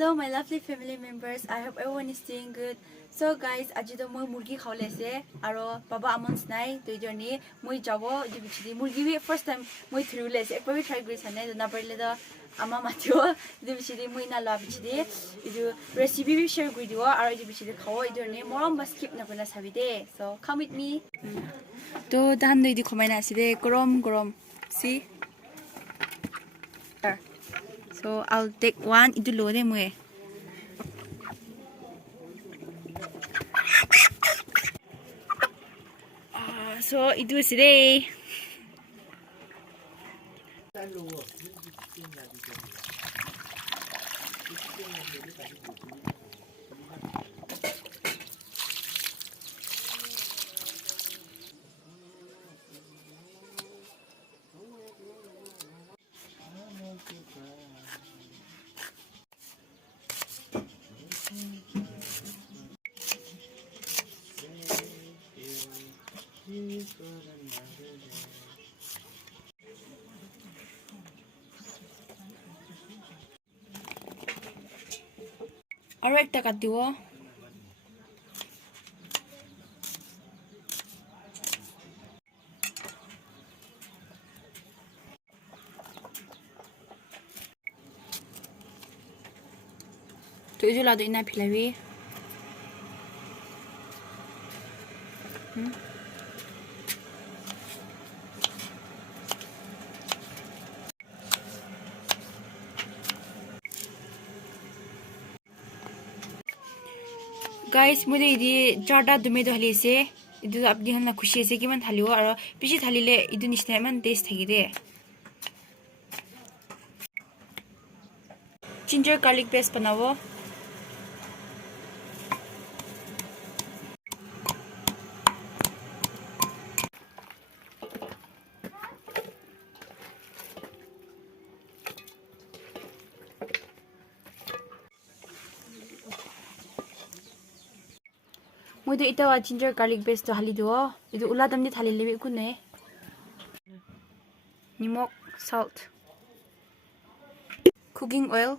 Hello, my lovely family members. I hope everyone is doing good. So guys, aji to moi murgi khawle ase. Aro baba amon snai to joni moi jabo je bichidi murgi we first time moi through le ase. Ekbar bhi try kori sanai na parle da ama matio je bichidi moi na la bichidi. Idu recipe bhi share kori diwa aro je bichidi khawo idorne moram bas skip na kona sabide. So come with me. To dan doi di khomai na aside gorom. See? So I'll take one. Idu lo de moi. So it was today. Alright, ta katiwo. To ijo lado ina pilawi. Guys, मुझे इधर ज़्यादा दुमे तो हली से इधर अपनी हम ना खुशी से कि मन थाली हो और पीछे थाली ले इधर निश्चय मन टेस्ट है किधे जिंजर गार्लिक पेस्ट बनाओ मुझे इतना जिंजर गार्लिक पेस्ट तो हली दो इधर उल्ला दमने थाली ले भी कुने निमक salt cooking oil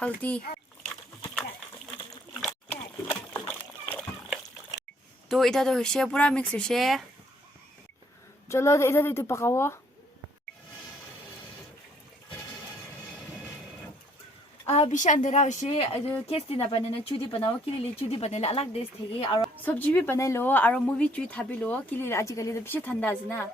हल्दी तो इधर तो होशे पूरा मिक्स होशे चलो इधर तो पकाओ बिशा अंदर होशे केस्टी ना बने ना चूड़ी बनाओ किले चूड़ी बने अलग देश थे और सब्जी भी बना लो और मूवी चूई थाबी लो किले आजकल तो बिशा ठंडा है ना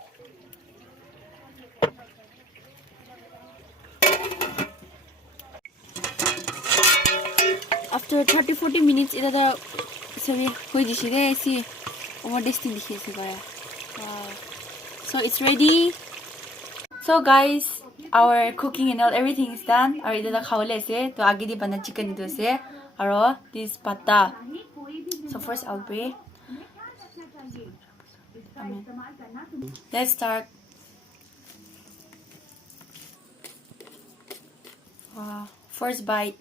After 30-40 minutes, it is sorry, who is it? See, over this thing is so it's ready. So guys, our cooking and all everything is done. Our ida khawle se to agi di bana chicken do se. Aro this pata. So first I'll pray. Amen. Let's start. First bite.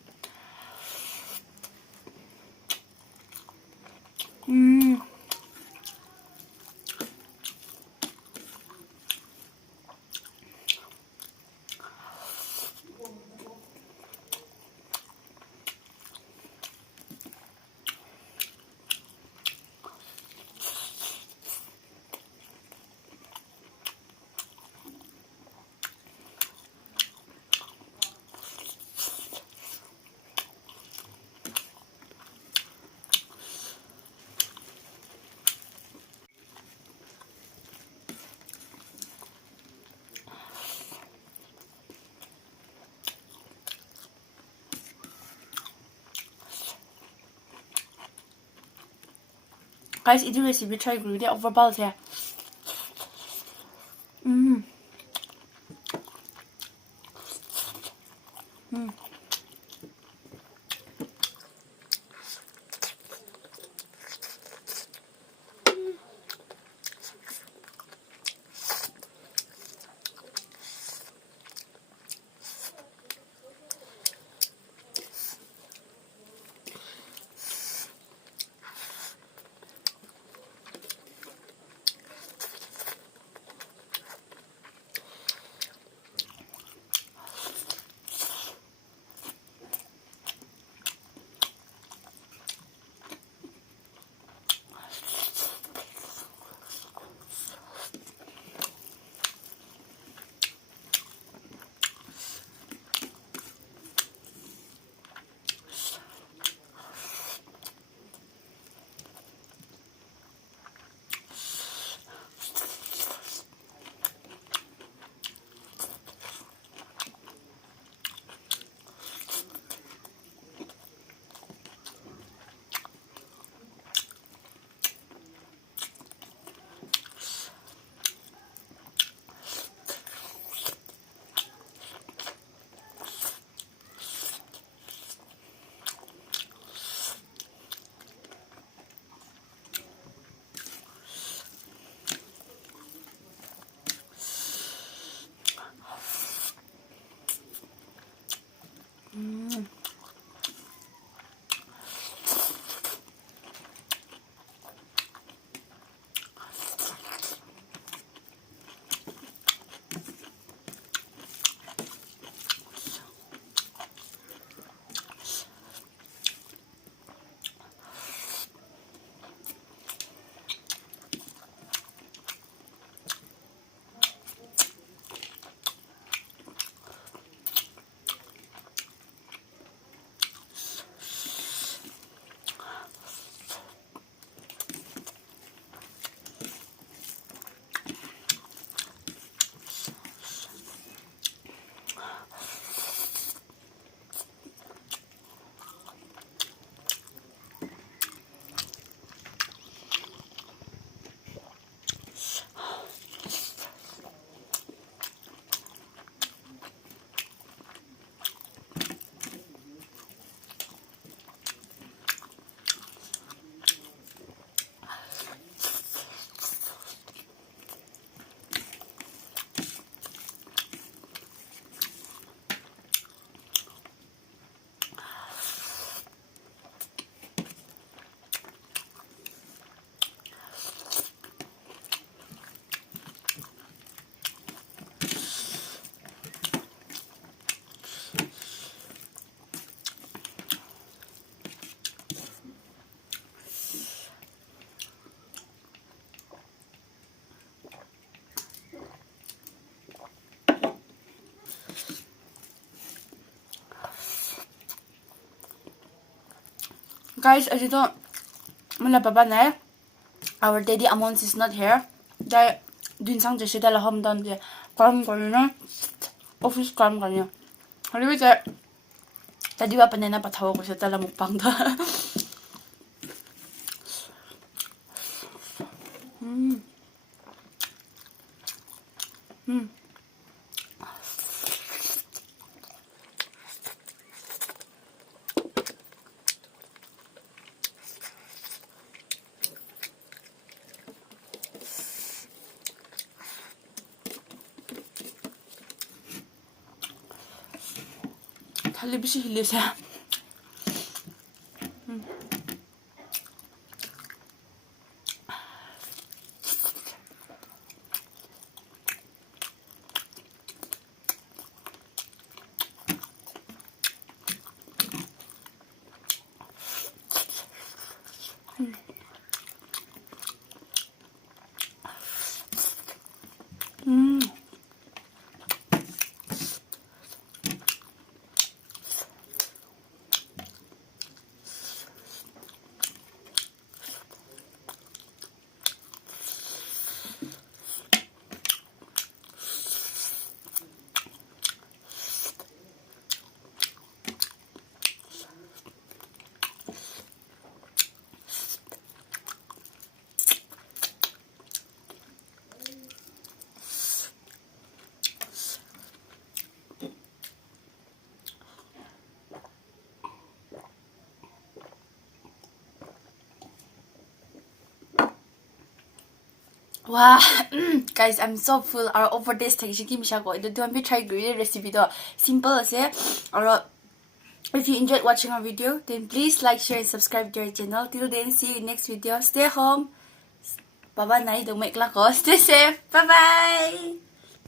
Guys, itu recipe try dulu dia overball ya. Guys, as you don't, mula baba na our daddy Amons is not here. Dahil dun sang jesi dala home down dia. Karam kanina office karam kanina. Hari i제 tadi ba panena patawa ko siya dala mukbang da. 달리비시 hilli세요. Wow, guys, I'm so full. Our over this texture give me shago. I don't be try greedy recipe though. Simple as it. Or if you enjoyed watching our video, then please like, share, and subscribe to our channel. Till then, see you in next video. Stay home. Bye bye. Don't make luck. Stay safe. Bye bye.